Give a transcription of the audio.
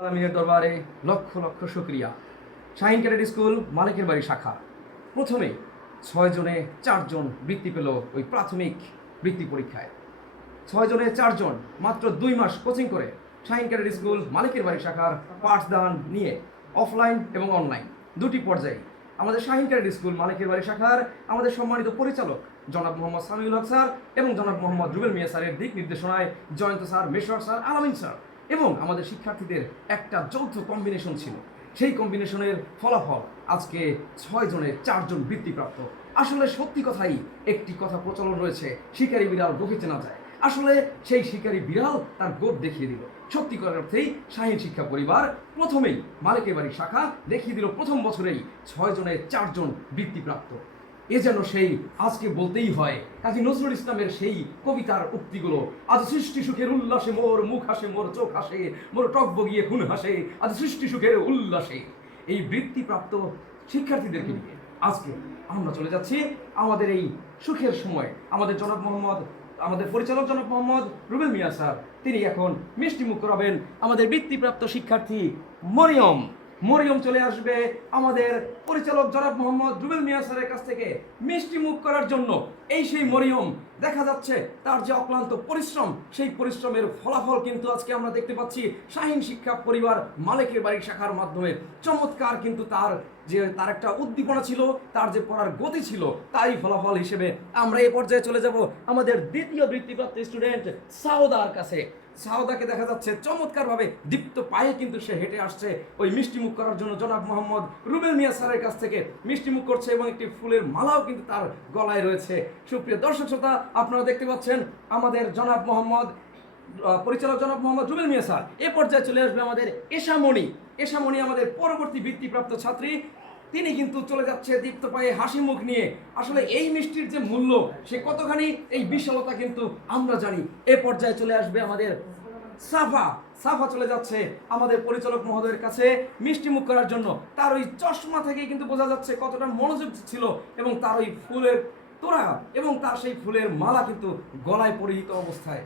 আলমিনের দরবারে লক্ষ লক্ষ শুক্রিয়া। শাহিন ক্যাডেট স্কুল মালিকের বাড়ি শাখা প্রথমে 6 জনে 4 জন বৃত্তি পেল ওই প্রাথমিক বৃত্তি পরীক্ষায়। 6 জনে 4 জন মাত্র 2 মাস কোচিং করে শাহিন ক্যাডেট স্কুল মালিকের বাড়ি শাখার পাঠদান নিয়ে অফলাইন এবং অনলাইন দুটি পর্যায়ে আমাদের শাহিন ক্যাডেট স্কুল মালিকের বাড়ি শাখার আমাদের সম্মানিত পরিচালক জনাব মোহাম্মদ সামিউল হক স্যার এবং জনাব মোহাম্মদ রুবেল মিয়া স্যারের দিক নির্দেশনায় জয়ন্ত স্যার, মেশর স্যার, আলামিন স্যার এবং আমাদের শিক্ষার্থীদের একটা যৌথ কম্বিনেশন ছিল। সেই কম্বিনেশনের ফলাফল আজকে 6 জনের 4 জন বৃত্তিপ্রাপ্ত। আসলে সত্যি কথাই একটি কথা প্রচলন রয়েছে, শিকারী বিড়াল গোফে চেনা যায়। আসলে সেই শিকারী বিড়াল তার গোপ দেখিয়ে দিল। সত্যিকার অর্থেই শাহিন শিক্ষা পরিবার প্রথমেই মালিকের বাড়ি শাখা দেখিয়ে দিল প্রথম বছরেই 6 জনের 4 জন বৃত্তিপ্রাপ্ত। এ যেন সেই আজকে বলতেই হয় কাজী নজরুল ইসলামের সেই কবিতার উক্তিগুলো, আজ সৃষ্টি সুখের উল্লাসে মোর মুখ হাসে, মোর চোখ হাসে, মোর টক বগিয়ে খুন হাসে, আজ সৃষ্টি সুখের উল্লাসে। এই বৃত্তিপ্রাপ্ত শিক্ষার্থীদেরকে নিয়ে আজকে আমরা চলে যাচ্ছি আমাদের এই সুখের সময়। আমাদের পরিচালক জনাব মোহাম্মদ রুবেল মিয়া স্যার তিনি এখন মিষ্টি মুখ করাবেন আমাদের বৃত্তিপ্রাপ্ত শিক্ষার্থী মরিয়ম চলে আসবে আমাদের পরিচালক জনাব মোহাম্মদ রুবেল মিয়া স্যারের কাছ থেকে মিষ্টি মুখ করার জন্য। এই সেই মরিয়ম, দেখা যাচ্ছে তার যে অক্লান্ত পরিশ্রম, সেই পরিশ্রমের ফলাফল কিন্তু আজকে আমরা দেখতে পাচ্ছি শাহিন শিক্ষা পরিবার মালিকের বাড়ি শাখার মাধ্যমে। চমৎকার কিন্তু তার একটা উদ্দীপনা ছিল, তার যে পড়ার গতি ছিল, তারই ফলাফল হিসেবে আমরা এই পর্যায়ে চলে যাব আমাদের দ্বিতীয় বৃত্তিপ্রাপ্ত স্টুডেন্ট সাউদার কাছে। সাউদাকে দেখা যাচ্ছে চমৎকারভাবে দীপ্ত পায়ে কিন্তু সে হেঁটে আসছে ওই মিষ্টি মুখ করার জন্য জনাব মোহাম্মদ রুবেল মিয়া স্যারের কাছ থেকে মিষ্টি মুখ করছে এবং একটি ফুলের মালাও কিন্তু তার গলায় রয়েছে। সুপ্রিয় দর্শক শ্রোতা, আপনারা দেখতে পাচ্ছেন আমাদের পরিচালক জনাব মোহাম্মদ রুবেল মিয়া স্যার। এ পর্যায়ে চলে আসবে আমাদের এশামণি আমাদের পরবর্তী বৃত্তিপ্রাপ্ত ছাত্রী। তিনি কিন্তু চলে যাচ্ছে দীপ্ত পায়ে হাসি মুখ নিয়ে। আসলে এই মিষ্টির যে মূল্য সে কতখানি, এই বিশালতা কিন্তু আমরা জানি। এ পর্যায়ে চলে আসবে আমাদের সাফা চলে যাচ্ছে আমাদের পরিচালক মহোদয়ের কাছে মিষ্টি মুখ করার জন্য। তার ওই চশমা থেকে কিন্তু বোঝা যাচ্ছে কতটা মনোযোগ ছিল এবং তার ওই ফুলের তোড়া এবং তার সেই ফুলের মালা কিন্তু গলায় পরিহিত অবস্থায়।